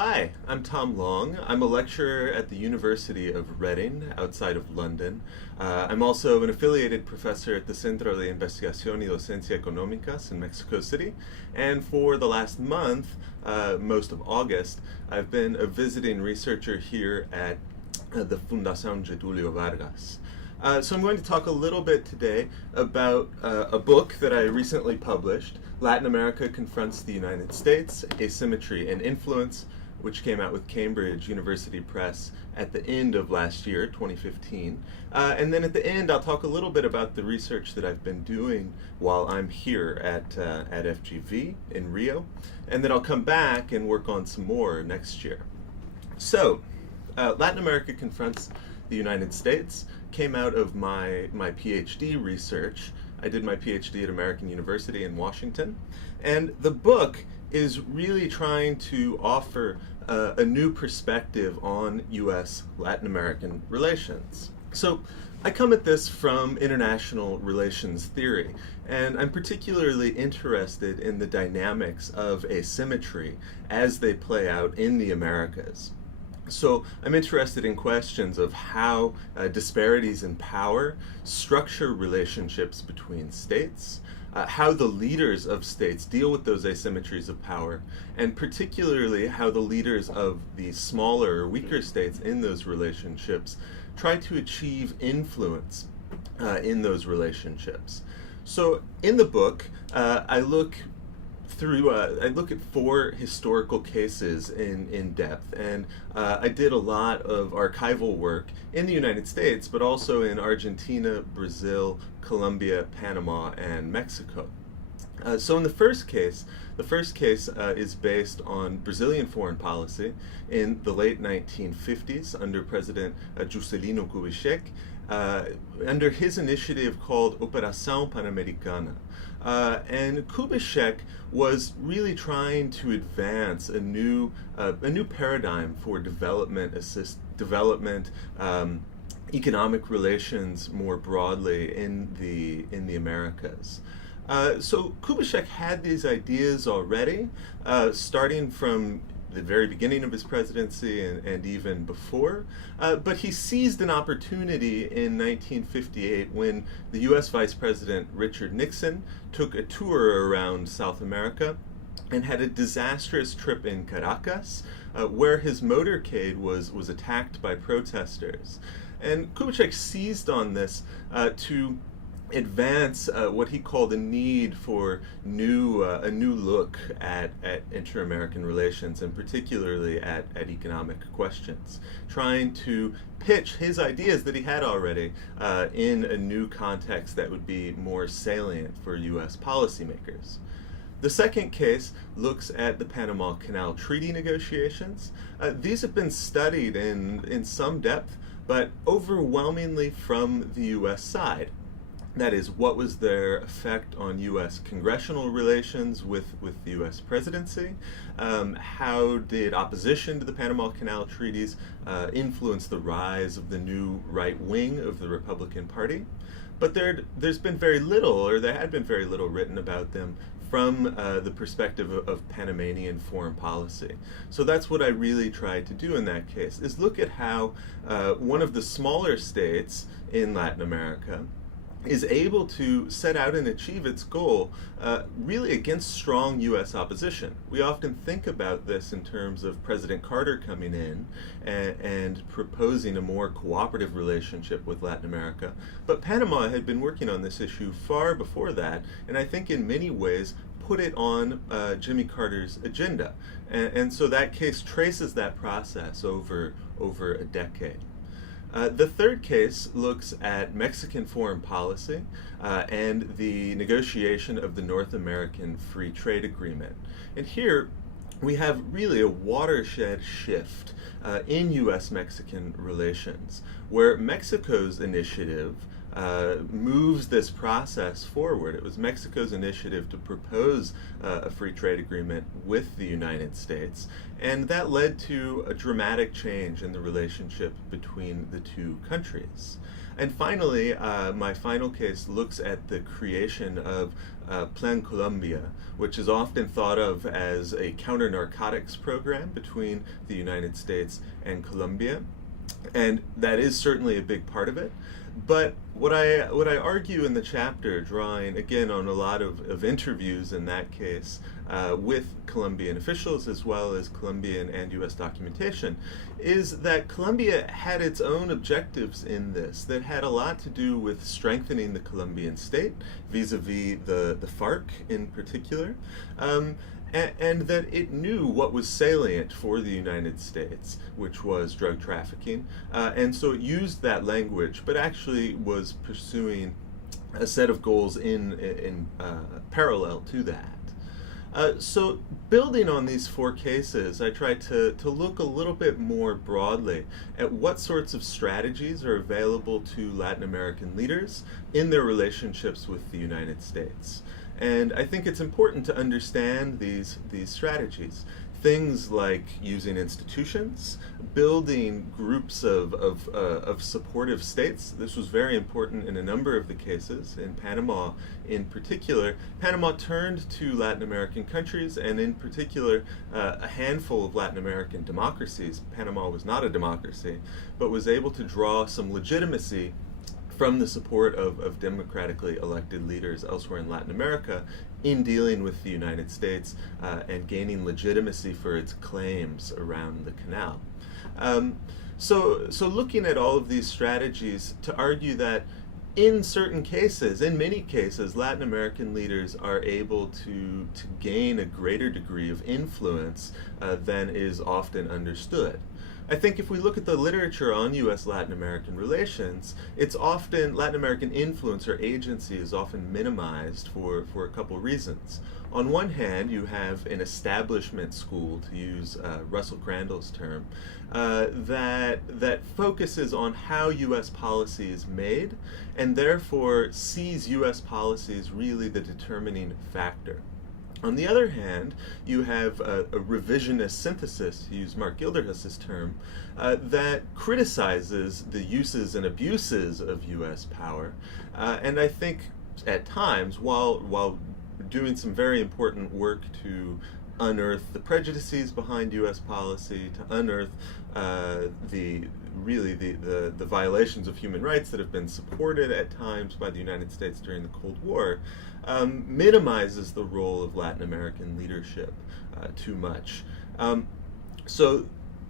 Hi, I'm Tom Long. I'm a lecturer at the University of Reading, outside of London. I'm also an affiliated professor at the Centro de Investigación y Docencia Económicas in Mexico City. And for the last month, most of August, I've been a visiting researcher here at the Fundación Getulio Vargas. So I'm going to talk a little bit today about a book that I recently published, Latin America Confronts the United States, Asymmetry and Influence, which came out with Cambridge University Press at the end of last year, 2015. And then at the end, I'll talk a little bit about the research that I've been doing while I'm here at FGV in Rio. And then I'll come back and work on some more next year. So, Latin America Confronts the United States came out of my PhD research. I did my PhD at American University in Washington. And the book is really trying to offer a new perspective on U.S. Latin American relations. So I come at this from international relations theory, and I'm particularly interested in the dynamics of asymmetry as they play out in the Americas. So I'm interested in questions of how disparities in power structure relationships between states, how the leaders of states deal with those asymmetries of power, and particularly how the leaders of the smaller or weaker states in those relationships try to achieve influence in those relationships. So in the book, I look at four historical cases in depth, and I did a lot of archival work in the United States, but also in Argentina, Brazil, Colombia, Panama, and Mexico. So in the first case is based on Brazilian foreign policy in the late 1950s under President Juscelino Kubitschek, under his initiative called Operação Pan-Americana. And Kubitschek was really trying to advance a new paradigm for development, economic relations more broadly in the Americas. So Kubitschek had these ideas already, starting from the very beginning of his presidency and even before, but he seized an opportunity in 1958 when the U.S. Vice President Richard Nixon took a tour around South America and had a disastrous trip in Caracas, where his motorcade was attacked by protesters. And Kubitschek seized on this to advance what he called a need for a new look at inter-American relations, and particularly at economic questions, trying to pitch his ideas that he had already in a new context that would be more salient for U.S. policymakers. The second case looks at the Panama Canal Treaty negotiations. These have been studied in some depth, but overwhelmingly from the U.S. side. That is, what was their effect on U.S. congressional relations with the U.S. presidency? How did opposition to the Panama Canal treaties influence the rise of the new right wing of the Republican Party? But there's been very little, or there had been very little written about them from the perspective of Panamanian foreign policy. So that's what I really tried to do in that case, is look at how one of the smaller states in Latin America is able to set out and achieve its goal really against strong U.S. opposition. We often think about this in terms of President Carter coming in and proposing a more cooperative relationship with Latin America. But Panama had been working on this issue far before that, and I think in many ways put it on Jimmy Carter's agenda. And so that case traces that process over a decade. The third case looks at Mexican foreign policy and the negotiation of the North American Free Trade Agreement. And here we have really a watershed shift in U.S.-Mexican relations, where Mexico's initiative moves this process forward. It was Mexico's initiative to propose a free trade agreement with the United States, and that led to a dramatic change in the relationship between the two countries. And finally, my final case looks at the creation of Plan Colombia, which is often thought of as a counter-narcotics program between the United States and Colombia. And that is certainly a big part of it. But what I argue in the chapter, drawing again on a lot of interviews in that case with Colombian officials as well as Colombian and U.S. documentation, is that Colombia had its own objectives in this that had a lot to do with strengthening the Colombian state vis-a-vis the FARC in particular. And that it knew what was salient for the United States, which was drug trafficking, and so it used that language, but actually was pursuing a set of goals in parallel to that. So building on these four cases, I tried to look a little bit more broadly at what sorts of strategies are available to Latin American leaders in their relationships with the United States. And I think it's important to understand these strategies. Things like using institutions, building groups of supportive states. This was very important in a number of the cases. In Panama in particular, Panama turned to Latin American countries, and in particular a handful of Latin American democracies. Panama was not a democracy, but was able to draw some legitimacy from the support of democratically elected leaders elsewhere in Latin America in dealing with the United States and gaining legitimacy for its claims around the canal. So looking at all of these strategies to argue that in certain cases, in many cases, Latin American leaders are able to gain a greater degree of influence than is often understood. I think if we look at the literature on U.S.-Latin American relations, it's often, Latin American influence or agency is often minimized for a couple reasons. On one hand, you have an establishment school, to use Russell Crandall's term, that focuses on how U.S. policy is made, and therefore sees U.S. policy as really the determining factor. On the other hand, you have a revisionist synthesis, to use Mark Gilderhus's term, that criticizes the uses and abuses of U.S. power. And I think at times, while doing some very important work to unearth the prejudices behind U.S. policy, to unearth the violations of human rights that have been supported at times by the United States during the Cold War, minimizes the role of Latin American leadership too much. So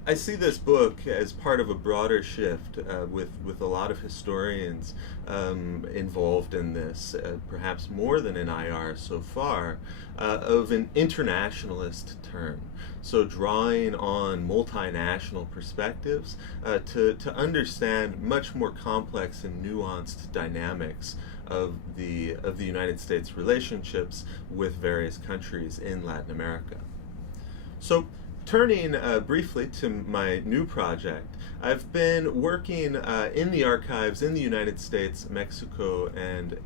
I see this book as part of a broader shift with a lot of historians involved in this, perhaps more than in IR so far, of an internationalist turn. So drawing on multinational perspectives to understand much more complex and nuanced dynamics of the United States relationships with various countries in Latin America. So turning briefly to my new project, I've been working in the archives in the United States, Mexico, and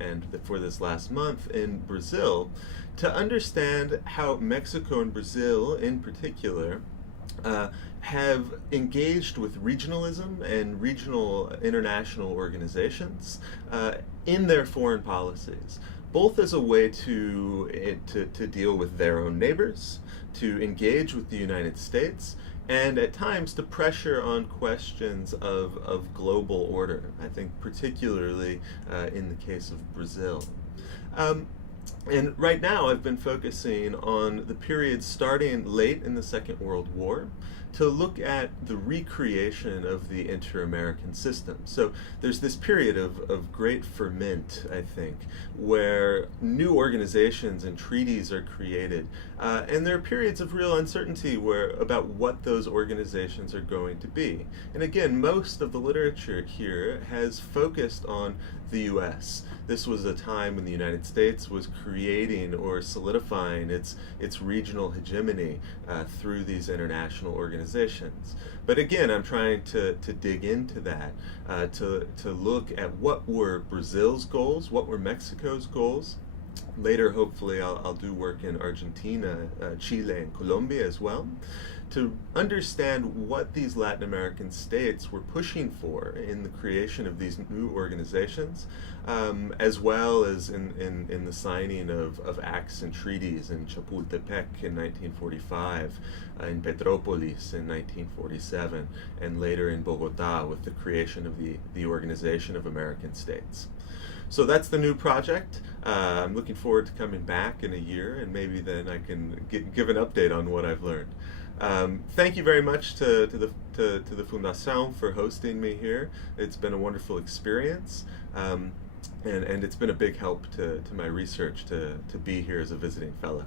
for this last month in Brazil, to understand how Mexico and Brazil in particular have engaged with regionalism and regional international organizations in their foreign policies, both as a way to deal with their own neighbors, to engage with the United States, and at times to pressure on questions of global order, I think particularly in the case of Brazil. And right now I've been focusing on the period starting late in the Second World War to look at the recreation of the inter-American system. So there's this period of great ferment, I think, where new organizations and treaties are created. And there are periods of real uncertainty about what those organizations are going to be. And again, most of the literature here has focused on the U.S. this was a time when the United States was creating or solidifying its regional hegemony through these international organizations. But again, I'm trying to dig into that, to look at what were Brazil's goals, what were Mexico's goals. Later, hopefully, I'll do work in Argentina, Chile, and Colombia as well, to understand what these Latin American states were pushing for in the creation of these new organizations, as well as in the signing of acts and treaties in Chapultepec in 1945, in Petrópolis in 1947, and later in Bogotá with the creation of the Organization of American States. So that's the new project. I'm looking forward to coming back in a year, and maybe then I can give an update on what I've learned. Thank you very much to the Fundación for hosting me here. It's been a wonderful experience, and it's been a big help to my research to be here as a visiting fellow.